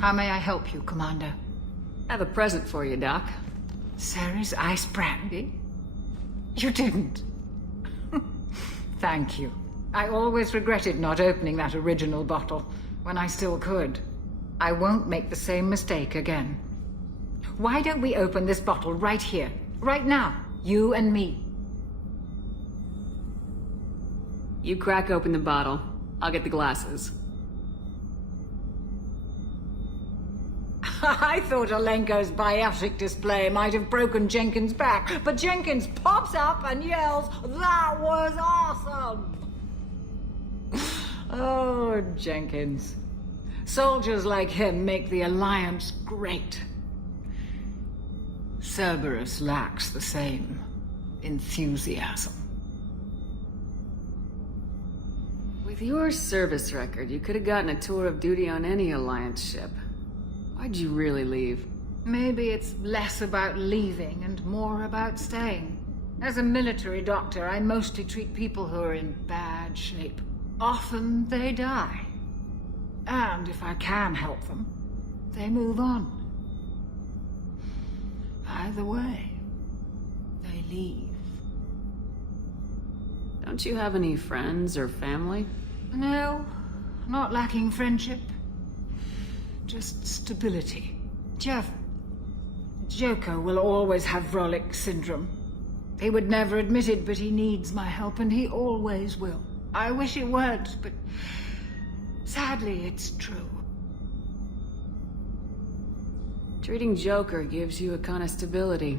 How may I help you, Commander? I have a present for you, Doc. Sarah's ice brandy? You didn't. Thank you. I always regretted not opening that original bottle, when I still could. I won't make the same mistake again. Why don't we open this bottle right here, right now, you and me? You crack open the bottle. I'll get the glasses. I thought Alenko's biotic display might have broken Jenkins' back, but Jenkins pops up and yells, "That was awesome!" Oh, Jenkins. Soldiers like him make the Alliance great. Cerberus lacks the same enthusiasm. With your service record, you could have gotten a tour of duty on any Alliance ship. Why'd you really leave? Maybe it's less about leaving and more about staying. As a military doctor, I mostly treat people who are in bad shape. Often they die. And if I can help them, they move on. Either way, they leave. Don't you have any friends or family? No, not lacking friendship. Just stability. Joker will always have Vrolic syndrome. He would never admit it, but he needs my help, and he always will. I wish it weren't, but sadly, it's true. Treating Joker gives you a kind of stability.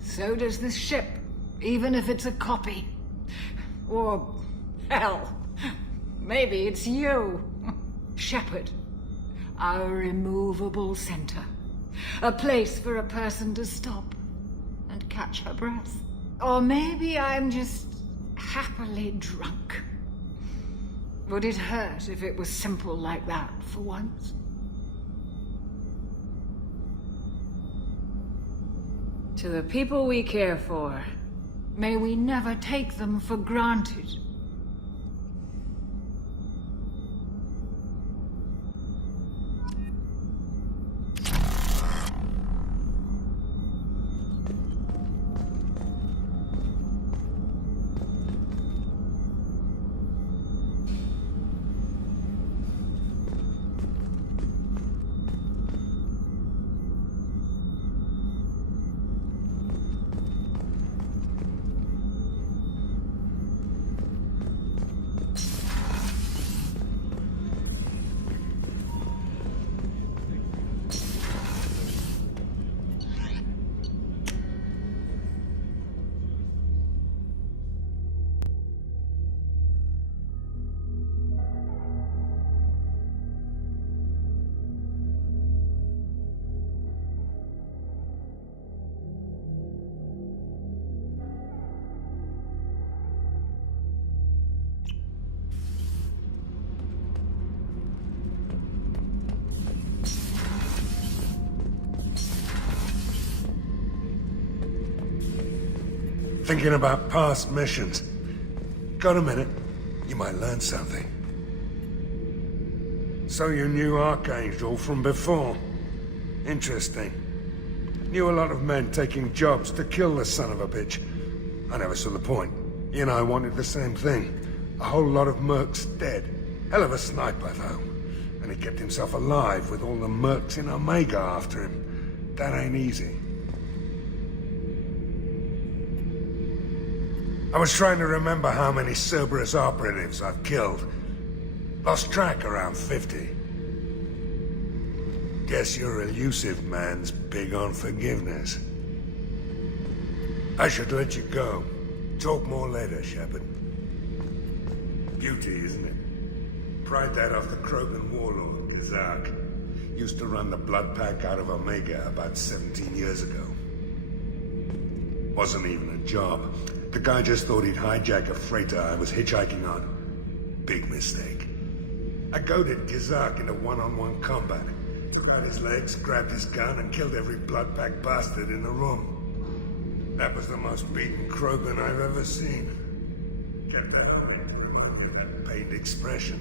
So does this ship, even if it's a copy. Or, hell, maybe it's you. Shepard. Our immovable center. A place for a person to stop and catch her breath. Or maybe I'm just happily drunk. Would it hurt if it was simple like that for once? To the people we care for. May we never take them for granted. Thinking about past missions. Got a minute? You might learn something. So you knew Archangel from before? Interesting. Knew a lot of men taking jobs to kill the son of a bitch. I never saw the point. You and I wanted the same thing. A whole lot of mercs dead. Hell of a sniper, though. And he kept himself alive with all the mercs in Omega after him. That ain't easy. I was trying to remember how many Cerberus operatives I've killed. Lost track around 50. Guess your elusive man's big on forgiveness. I should let you go. Talk more later, Shepard. Beauty, isn't it? Pried that off the Krogan warlord, Gazak. Used to run the blood pack out of Omega about 17 years ago. Wasn't even a job. The guy just thought he'd hijack a freighter I was hitchhiking on. Big mistake. I goaded Gazak into one-on-one combat. Took out his legs, grabbed his gun, and killed every blood-pack bastard in the room. That was the most beaten Krogan I've ever seen. Kept that up, reminded that pained expression.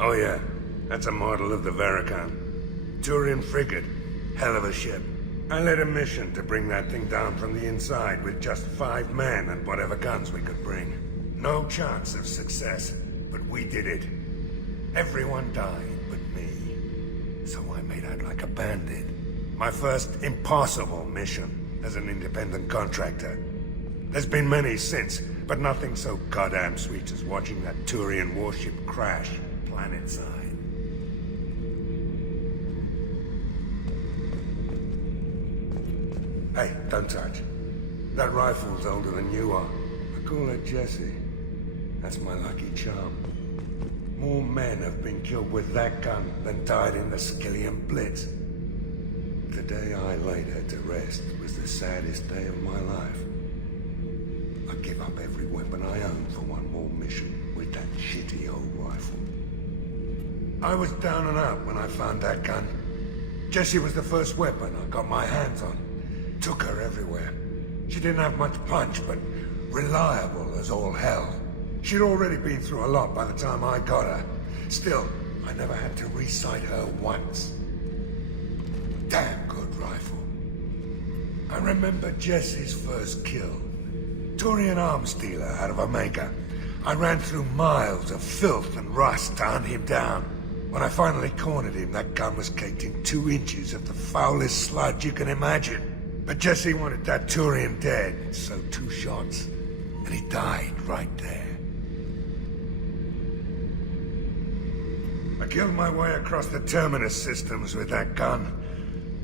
Oh yeah, that's a model of the Veracon. Turian frigate. Hell of a ship. I led a mission to bring that thing down from the inside with just 5 men and whatever guns we could bring. No chance of success, but we did it. Everyone died but me. So I made out like a bandit. My first impossible mission as an independent contractor. There's been many since, but nothing so goddamn sweet as watching that Turian warship crash planetside. Hey, don't touch. That rifle's older than you are. I call it Jesse. That's my lucky charm. More men have been killed with that gun than died in the Skillian Blitz. The day I laid her to rest was the saddest day of my life. I give up every weapon I own for one more mission with that shitty old rifle. I was down and out when I found that gun. Jesse was the first weapon I got my hands on. Took her everywhere. She didn't have much punch, but reliable as all hell. She'd already been through a lot by the time I got her. Still, I never had to re-sight her once. Damn good rifle. I remember Jesse's first kill. Turian arms dealer out of Omega. I ran through miles of filth and rust to hunt him down. When I finally cornered him, that gun was caked in 2 inches of the foulest sludge you can imagine. But Jesse wanted that Turian dead, so 2 shots, and he died right there. I killed my way across the Terminus systems with that gun.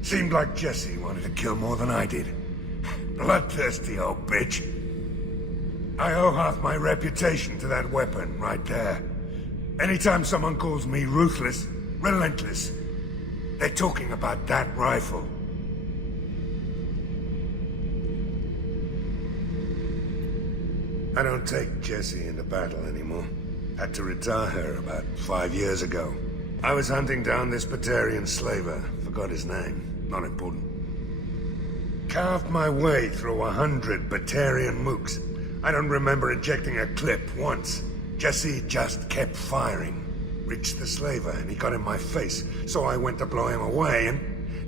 Seemed like Jesse wanted to kill more than I did. Bloodthirsty old bitch. I owe half my reputation to that weapon right there. Anytime someone calls me ruthless, relentless, they're talking about that rifle. I don't take Jessie into battle anymore. Had to retire her about 5 years ago. I was hunting down this Batarian slaver. Forgot his name. Not important. Carved my way through 100 Batarian mooks. I don't remember ejecting a clip once. Jesse just kept firing. Reached the slaver and he got in my face, so I went to blow him away and...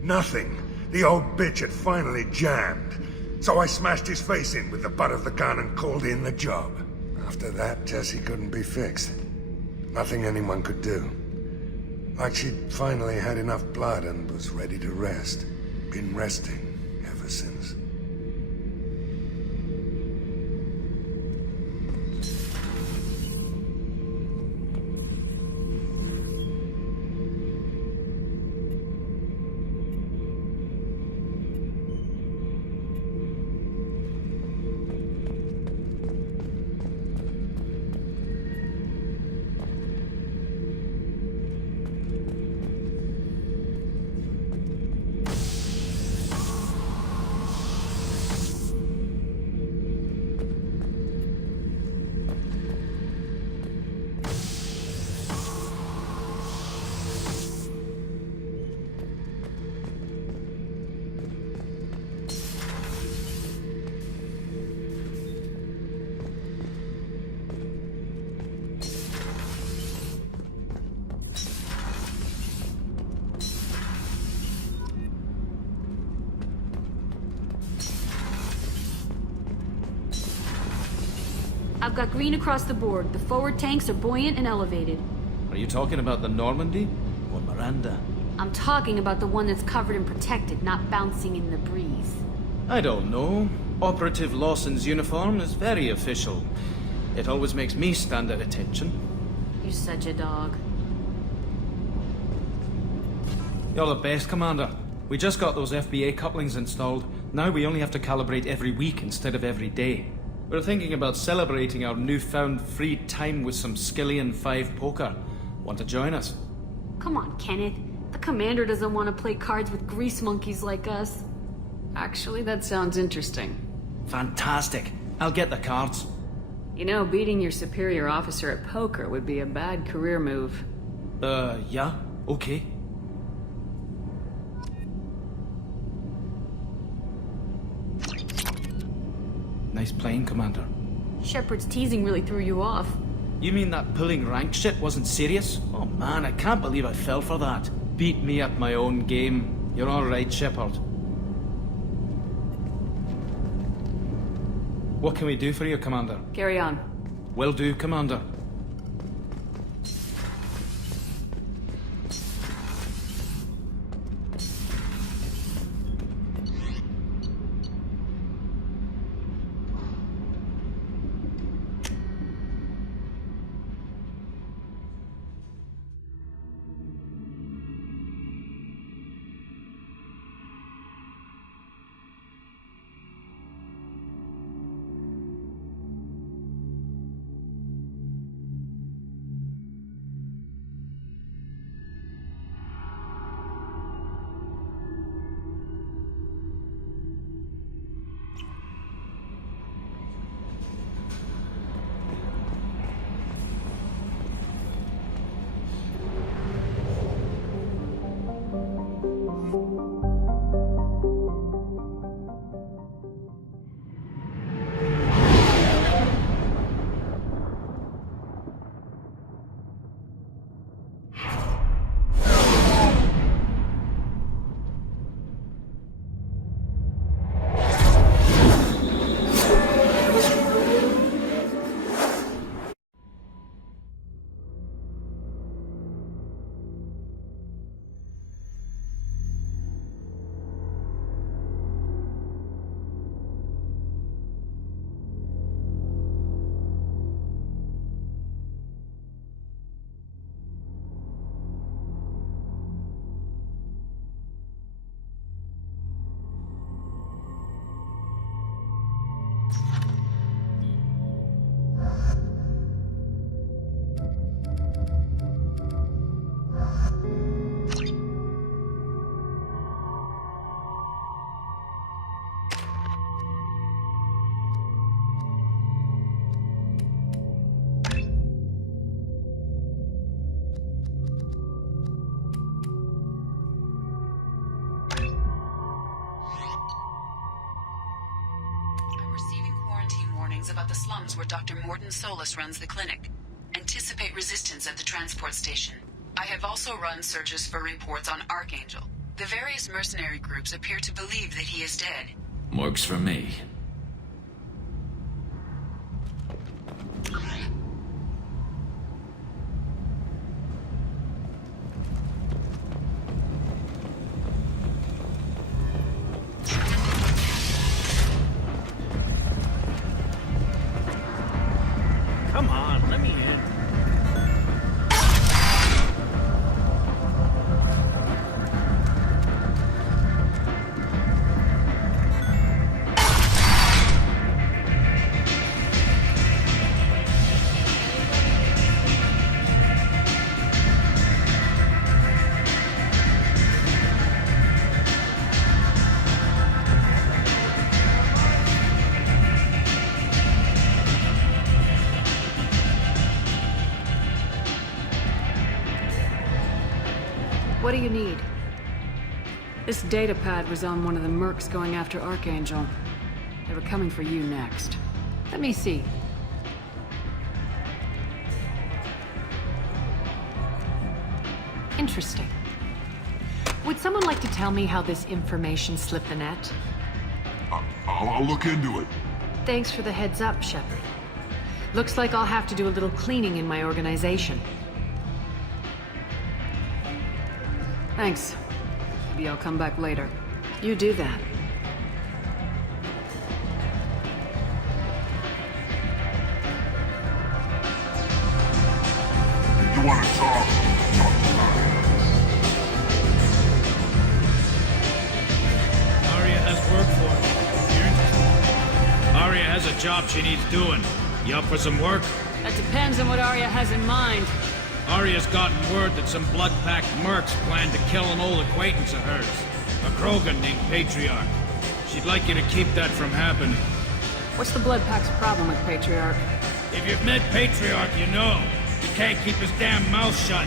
nothing. The old bitch had finally jammed. So I smashed his face in with the butt of the gun and called in the job. After that, Jesse couldn't be fixed. Nothing anyone could do. Like she'd finally had enough blood and was ready to rest. Been resting ever since. I've got green across the board. The forward tanks are buoyant and elevated. Are you talking about the Normandy? Or Miranda? I'm talking about the one that's covered and protected, not bouncing in the breeze. I don't know. Operative Lawson's uniform is very official. It always makes me stand at attention. You're such a dog. You're the best, Commander. We just got those FBA couplings installed. Now we only have to calibrate every week instead of every day. We're thinking about celebrating our newfound free time with some Skillian 5 poker. Want to join us? Come on, Kenneth. The commander doesn't want to play cards with grease monkeys like us. Actually, that sounds interesting. Fantastic. I'll get the cards. You know, beating your superior officer at poker would be a bad career move. Yeah? Okay. Nice playing, Commander. Shepard's teasing really threw you off. You mean that pulling rank shit wasn't serious? Oh man, I can't believe I fell for that. Beat me at my own game. You're alright, Shepard. What can we do for you, Commander? Carry on. Will do, Commander. About the slums where Dr. Morden Solus runs the clinic. Anticipate resistance at the transport station. I have also run searches for reports on Archangel. The various mercenary groups appear to believe that he is dead. Works for me. Come on, let me in. What do you need? This data pad was on one of the mercs going after Archangel. They were coming for you next. Let me see. Interesting. Would someone like to tell me how this information slipped the net? I'll look into it. Thanks for the heads up, Shepard. Looks like I'll have to do a little cleaning in my organization. Thanks. Maybe I'll come back later. You do that. You want to talk? Aria has work for me. You're interested? Aria has a job she needs doing. You up for some work? That depends on what Aria has in mind. Aria's gotten word that some blood-packed mercs plan to kill an old acquaintance of hers. A Krogan named Patriarch. She'd like you to keep that from happening. What's the Blood Pack's problem with Patriarch? If you've met Patriarch, you know. He can't keep his damn mouth shut.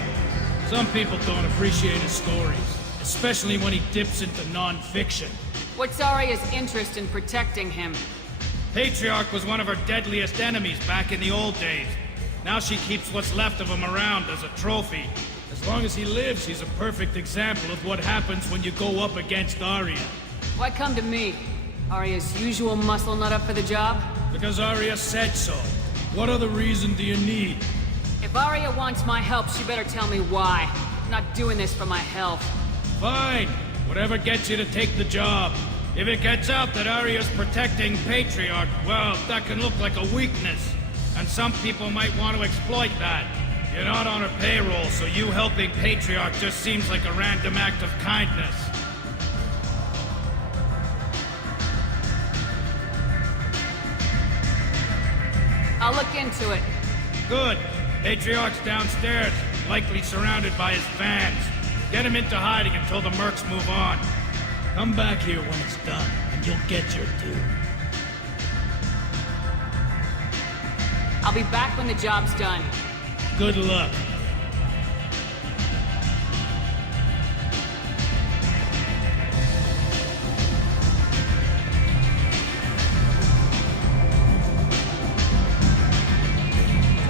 Some people don't appreciate his stories. Especially when he dips into non-fiction. What's Aria's interest in protecting him? Patriarch was one of her deadliest enemies back in the old days. Now she keeps what's left of him around as a trophy. As long as he lives, he's a perfect example of what happens when you go up against Aria. Why come to me? Aria's usual muscle not up for the job? Because Aria said so. What other reason do you need? If Aria wants my help, she better tell me why. I'm not doing this for my health. Fine. Whatever gets you to take the job. If it gets out that Aria's protecting Patriarch, well, that can look like a weakness. And some people might want to exploit that. You're not on her payroll, so you helping Patriarch just seems like a random act of kindness. I'll look into it. Good. Patriarch's downstairs, likely surrounded by his fans. Get him into hiding until the mercs move on. Come back here when it's done, and you'll get your due. I'll be back when the job's done. Good luck.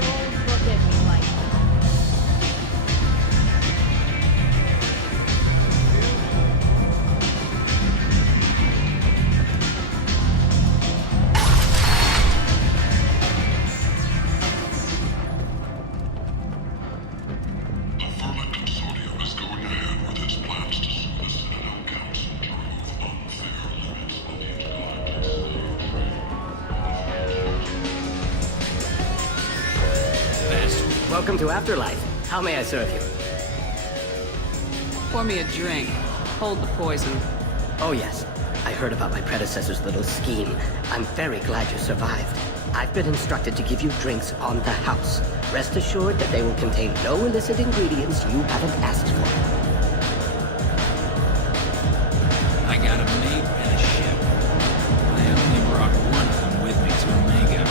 Don't look at me like that. The Vermin Consortium is going ahead with its plans to sue the Citadel Council to remove unfair limits on the intergalactic Welcome to Afterlife. How may I serve you? Pour me a drink. Hold the poison. Oh yes, I heard about my predecessor's little scheme. I'm very glad you survived. I've been instructed to give you drinks on the house. Rest assured that they will contain no illicit ingredients you haven't asked for. I got a mate and a ship. I only brought one of them with me to Omega.